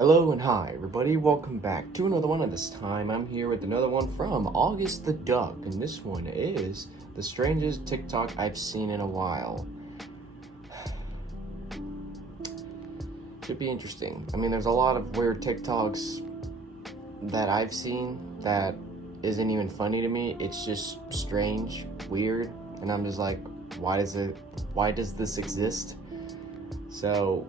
Hello and hi everybody, welcome back to another one, and this time I'm here with another one from August the Duck, and this one is the strangest TikTok I've seen in a while. Should be interesting. I mean, there's a lot of weird TikToks that I've seen that isn't even funny to me. It's just strange, weird, and I'm just like, why does this exist? So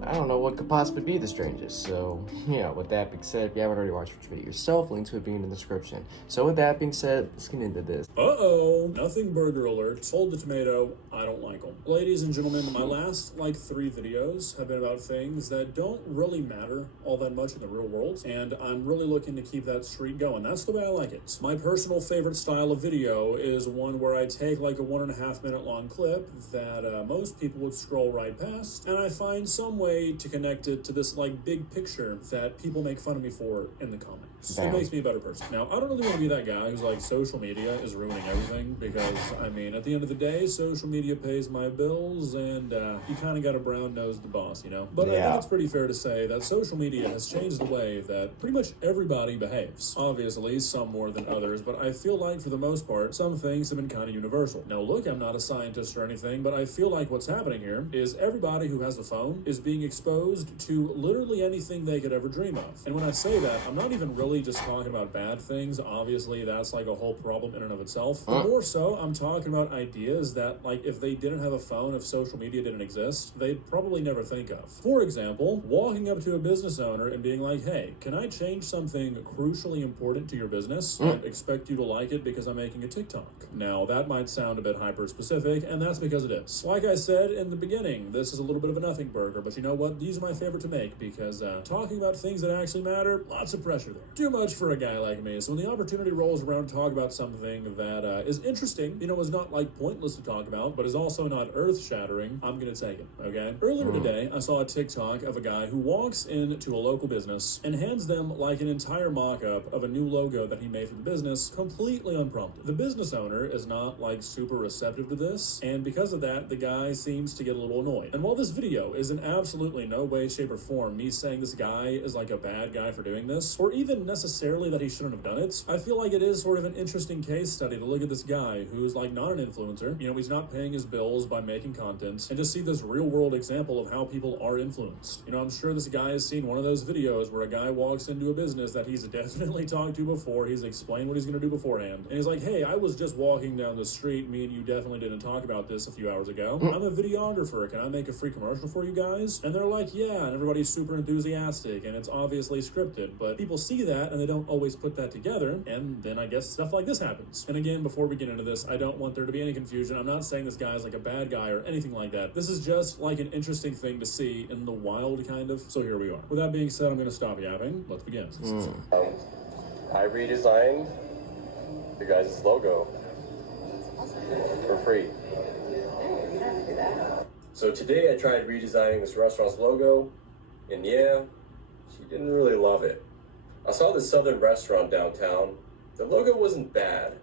I don't know what could possibly be the strangest. So, yeah, with that being said, if you haven't already watched the video yourself, link to it being in the description. So with that being said, let's get into this. Uh-oh, nothing burger alert. Hold the tomato, I don't like them. Ladies and gentlemen, my last, 3 videos have been about things that don't really matter all that much in the real world, and I'm really looking to keep that streak going. That's the way I like it. My personal favorite style of video is one where I take, a 1.5 minute long clip that most people would scroll right past, and I find some way to connect it to this big picture that people make fun of me for in the comments. Damn. It makes me a better person. Now, I don't really want to be that guy who's social media is ruining everything, because I mean, at the end of the day, social media pays my bills, and you kind of got a brown nose the boss, you know? But I think it's pretty fair to say that social media has changed the way that pretty much everybody behaves. Obviously, some more than others, but I feel like for the most part, some things have been kind of universal. Now look, I'm not a scientist or anything, but I feel like what's happening here is everybody who has a phone is being exposed to literally anything they could ever dream of. And when I say that, I'm not even really just talking about bad things. Obviously, that's a whole problem in and of itself. But more so, I'm talking about ideas that, if they didn't have a phone, if social media didn't exist, they'd probably never think of. For example, walking up to a business owner and being like, hey, can I change something crucially important to your business? I expect you to like it because I'm making a TikTok. Now, that might sound a bit hyper-specific, and that's because it is. Like I said in the beginning, this is a little bit of a nothing burger, but you know what? These are my favorite to make, because talking about things that actually matter, lots of pressure there. Too much for a guy like me. So when the opportunity rolls around to talk about something that is interesting, is not pointless to talk about, but is also not earth-shattering, I'm gonna take it, okay? Earlier today, I saw a TikTok of a guy who walks into a local business and hands them an entire mock-up of a new logo that he made for the business, completely unprompted. The business owner is not super receptive to this, and because of that, the guy seems to get a little annoyed. And while this video is in absolutely no way, shape, or form me saying this guy is a bad guy for doing this, or even necessarily that he shouldn't have done it, I feel like it is sort of an interesting case study to look at this guy who's not an influencer, he's not paying his bills by making content, and just see this real world example of how people are influenced. I'm sure this guy has seen one of those videos where a guy walks into a business that he's definitely talked to before, he's explained what he's gonna do beforehand, and he's like, hey, I was just walking down the street, me and you definitely didn't talk about this a few hours ago. I'm a videographer, can I make a free commercial for you guys? And they're like, yeah, and everybody's super enthusiastic, and it's obviously scripted, but people see that and they don't always put that together, and then I guess stuff like this happens. And again, before we get into this, I don't want there to be any confusion. I'm not saying this guy's a bad guy or anything like that. This is just an interesting thing to see in the wild, kind of. So here we are. With that being said, I'm going to stop yapping. Let's begin. I redesigned the guys' logo for free. So today I tried redesigning this restaurant's logo, and yeah, she didn't really love it. I saw this southern restaurant downtown. The logo wasn't bad,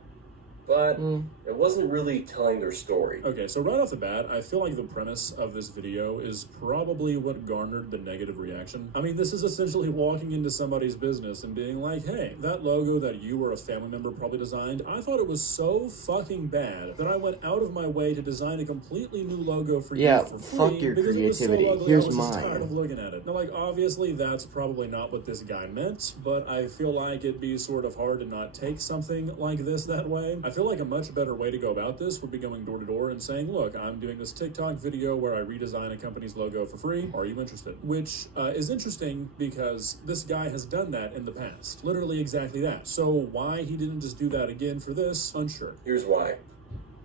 but it wasn't really telling their story. Okay, so right off the bat, I feel like the premise of this video is probably what garnered the negative reaction. I mean, this is essentially walking into somebody's business and being like, hey, that logo that you or a family member probably designed, I thought it was so fucking bad that I went out of my way to design a completely new logo for you for free. Fuck your because creativity. It was so ugly, Here's I was mine. just tired of looking at it. Now, obviously, that's probably not what this guy meant, but I feel like it'd be sort of hard to not take something like this that way. I feel like a much better way to go about this would be going door to door and saying, look, I'm doing this TikTok video where I redesign a company's logo for free. Are you interested? Which is interesting because this guy has done that in the past. Literally exactly that. So why he didn't just do that again for this, unsure. Here's why.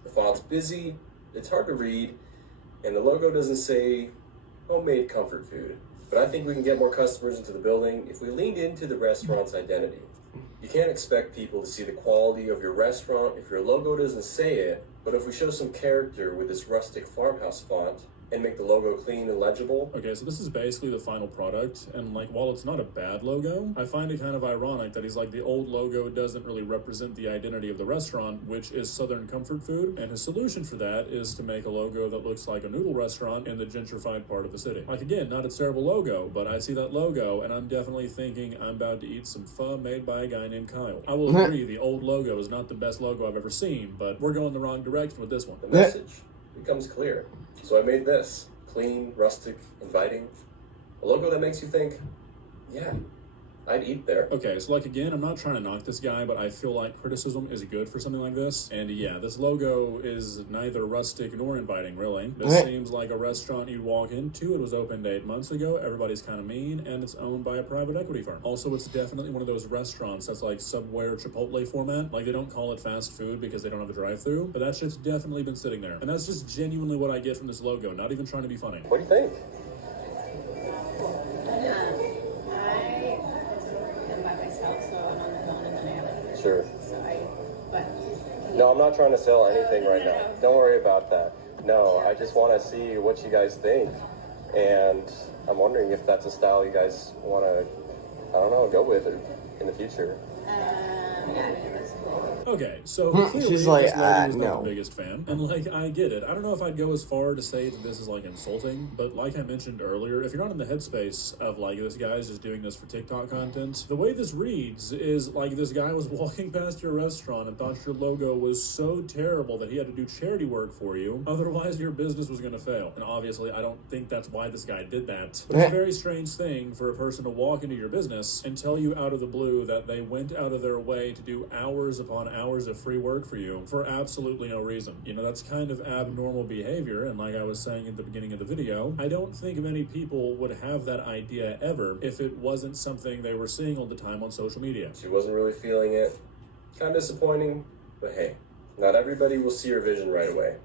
The font's busy, it's hard to read, and the logo doesn't say homemade comfort food. But I think we can get more customers into the building if we leaned into the restaurant's identity. You can't expect people to see the quality of your restaurant if your logo doesn't say it, but if we show some character with this rustic farmhouse font, and make the logo clean and legible. Okay, so this is basically the final product, and like, while it's not a bad logo, I find it kind of ironic that he's like, the old logo doesn't really represent the identity of the restaurant, which is Southern comfort food, and his solution for that is to make a logo that looks like a noodle restaurant in the gentrified part of the city. Like, again, not a terrible logo, but I see that logo, and I'm definitely thinking I'm about to eat some pho made by a guy named Kyle. I will agree, the old logo is not the best logo I've ever seen, but we're going the wrong direction with this one. The message becomes clear. So I made this. Clean, rustic, inviting. A logo that makes you think, yeah, I'd eat there. Okay, so like, again, I'm not trying to knock this guy, but I feel like criticism is good for something like this. And yeah, this logo is neither rustic nor inviting, really. This seems like a restaurant you'd walk into. It was opened 8 months ago. Everybody's kind of mean, and it's owned by a private equity firm. Also, it's definitely one of those restaurants that's like Subway or Chipotle format. Like, they don't call it fast food because they don't have a drive-thru, but that shit's definitely been sitting there. And that's just genuinely what I get from this logo, not even trying to be funny. What do you think? Sure. No, I'm not trying to sell anything right now. Don't worry about that. No, I just want to see what you guys think. And I'm wondering if that's a style you guys want to, I don't know, go with in the future. Okay, so clearly she's like, this lady is not no. the biggest fan, and like, I get it. I don't know if I'd go as far to say that this is like insulting, but like I mentioned earlier, if you're not in the headspace of like, this guy's just doing this for TikTok content, the way this reads is like, this guy was walking past your restaurant and thought your logo was so terrible that he had to do charity work for you, otherwise your business was going to fail. And obviously I don't think that's why this guy did that, but it's a very strange thing for a person to walk into your business and tell you out of the blue that they went out of their way to do hours upon hours of free work for you for absolutely no reason. You know, that's kind of abnormal behavior, and like I was saying at the beginning of the video, I don't think many people would have that idea ever if it wasn't something they were seeing all the time on social media. She wasn't really feeling it. Kind of disappointing, but hey, not everybody will see your vision right away.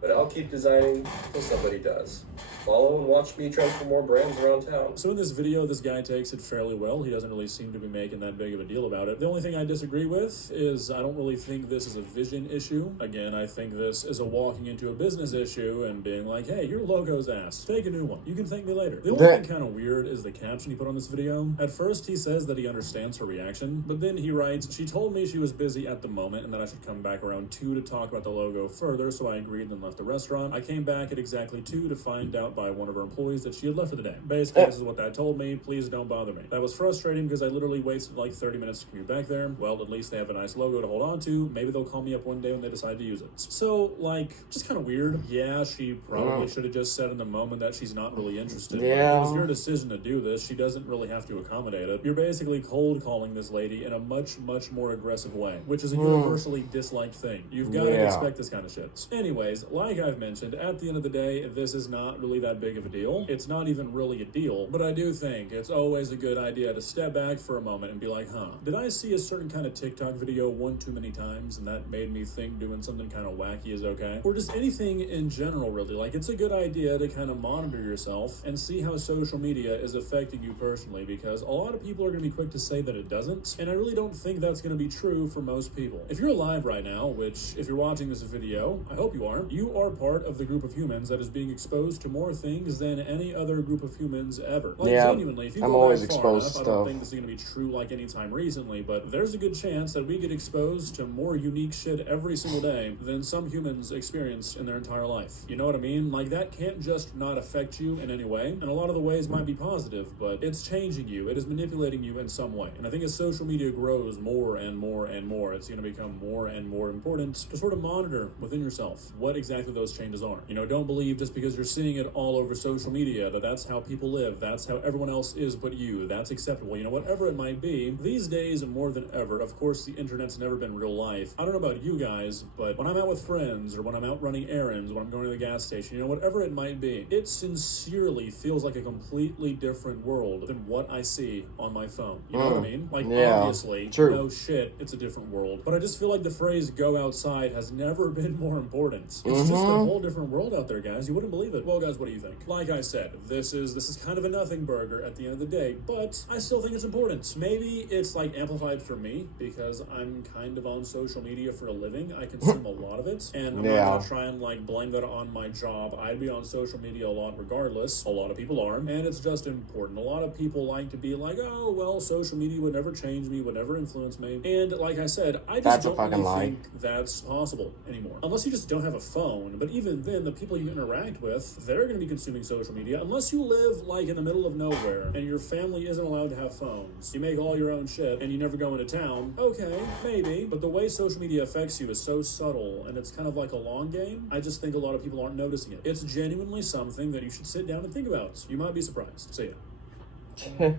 But I'll keep designing until somebody does. Follow and watch me transfer more brands around town. So in this video, this guy takes it fairly well. He doesn't really seem to be making that big of a deal about it. The only thing I disagree with is I don't really think this is a vision issue. Again, I think this is a walking into a business issue and being like, hey, your logo's ass. Take a new one. You can thank me later. The only thing kind of weird is the caption he put on this video. At first, he says that he understands her reaction, but then he writes, she told me she was busy at the moment and that I should come back around 2 to talk about the logo further, so I agreed and then left the restaurant. I came back at exactly 2 to find out by one of her employees that she had left for the day. Basically, this is what that told me. Please don't bother me. That was frustrating because I literally wasted like 30 minutes to commute back there. Well, at least they have a nice logo to hold on to. Maybe they'll call me up one day when they decide to use it. So, like, just kind of weird. Yeah, she probably should have just said in the moment that she's not really interested. Yeah. It was your decision to do this. She doesn't really have to accommodate it. You're basically cold calling this lady in a much, much more aggressive way, which is a universally disliked thing. You've got to expect this kind of shit. Anyways, like I've mentioned, at the end of the day, this is not really that big of a deal. It's not even really a deal, but I do think it's always a good idea to step back for a moment and be like, did I see a certain kind of TikTok video one too many times and that made me think doing something kind of wacky is okay? Or just anything in general, really. Like, it's a good idea to kind of monitor yourself and see how social media is affecting you personally, because a lot of people are going to be quick to say that it doesn't, and I really don't think that's going to be true for most people. If you're alive right now, which if you're watching this video, I hope you are part of the group of humans that is being exposed to more things than any other group of humans ever. Like, genuinely, if you I'm go always back far exposed enough, to I stuff. don't think this is going to be true like any time recently, but there's a good chance that we get exposed to more unique shit every single day than some humans experienced in their entire life. You know what I mean? Like, that can't just not affect you in any way, and a lot of the ways might be positive, but it's changing you. It is manipulating you in some way. And I think as social media grows more and more and more, it's going to become more and more important to sort of monitor within yourself what exactly those changes are. You know, don't believe just because you're seeing it all over social media that that's how people live, that's how everyone else is but you, that's acceptable. You know, whatever it might be, these days more than ever, of course, the internet's never been real life. I don't know about you guys, but when I'm out with friends or when I'm out running errands, when I'm going to the gas station, you know, whatever it might be, it sincerely feels like a completely different world than what I see on my phone. You know what I mean? Like, obviously, no shit, it's a different world. But I just feel like the phrase go outside has never been more important. It's just a whole different world out there, guys. You wouldn't believe it. Well, guys, what do you do you think? Like I said, this is kind of a nothing burger at the end of the day, but I still think it's important. Maybe it's like amplified for me because I'm kind of on social media for a living. I consume a lot of it, and I'm not gonna try and like blame that on my job. I'd be on social media a lot regardless. A lot of people are, and it's just important. A lot of people like to be like, oh, well, social media would never change me, would never influence me. And like I said, I just don't really think that's possible anymore. Unless you just don't have a phone. But even then, the people you interact with, they're going to be consuming social media. Unless you live like in the middle of nowhere and your family isn't allowed to have phones. You make all your own shit and you never go into town. Okay, maybe. But the way social media affects you is so subtle and it's kind of like a long game. I just think a lot of people aren't noticing it. It's genuinely something that you should sit down and think about. You might be surprised. So yeah.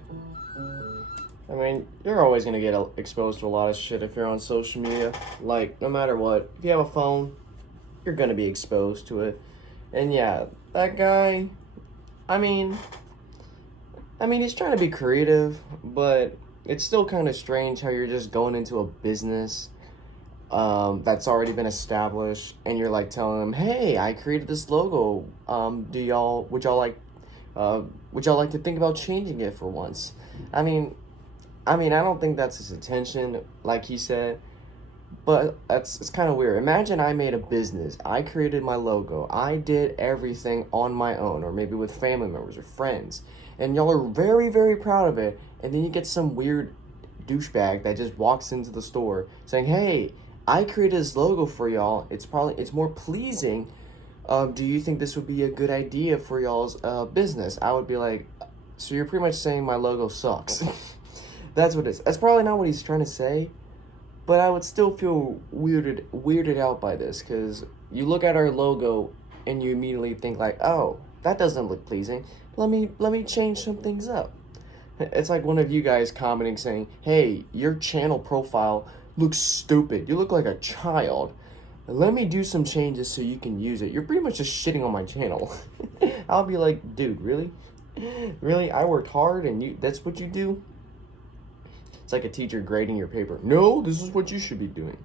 I mean, you're always going to get exposed to a lot of shit if you're on social media. Like, no matter what, if you have a phone, you're going to be exposed to it. And yeah, that guy, I mean, he's trying to be creative, but it's still kind of strange how you're just going into a business that's already been established, and you're like telling them, hey, I created this logo. Would y'all like to think about changing it for once? I mean, I don't think that's his intention, like he said, but it's kind of weird. Imagine I made a business. I created my logo. I did everything on my own, or maybe with family members or friends, and y'all are very, very proud of it, and then you get some weird douchebag that just walks into the store saying, hey, I created this logo for y'all. It's more pleasing. Do you think this would be a good idea for y'all's business? I would be like, so you're pretty much saying my logo sucks. That's what it is. That's probably not what he's trying to say, but I would still feel weirded out by this, because you look at our logo and you immediately think like, oh, that doesn't look pleasing. Let me change some things up. It's like one of you guys commenting saying, hey, your channel profile looks stupid. You look like a child. Let me do some changes so you can use it. You're pretty much just shitting on my channel. I'll be like, dude, really? Really? I worked hard and that's what you do? It's like a teacher grading your paper. No, this is what you should be doing.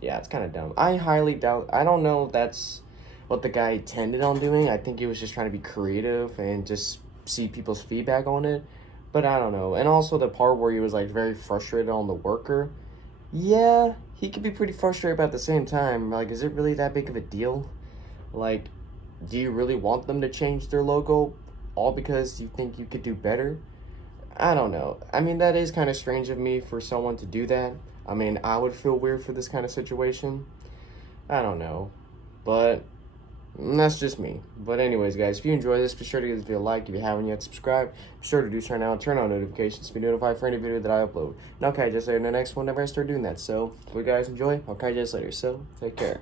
Yeah, it's kind of dumb. I highly doubt, I don't know if that's what the guy intended on doing. I think he was just trying to be creative and just see people's feedback on it. But I don't know. And also the part where he was like very frustrated on the worker. Yeah, he could be pretty frustrated, but at the same time, like, is it really that big of a deal? Like, do you really want them to change their logo all because you think you could do better? I don't know. I mean, that is kind of strange of me for someone to do that. I mean, I would feel weird for this kind of situation. I don't know. But that's just me. But anyways, guys, if you enjoy this, be sure to give this video a like. If you haven't yet, subscribe. Be sure to do so now and turn on notifications to be notified for any video that I upload. And I'll catch you guys later in the next one whenever I start doing that. So, if you guys enjoy, I'll catch you guys later. So, take care.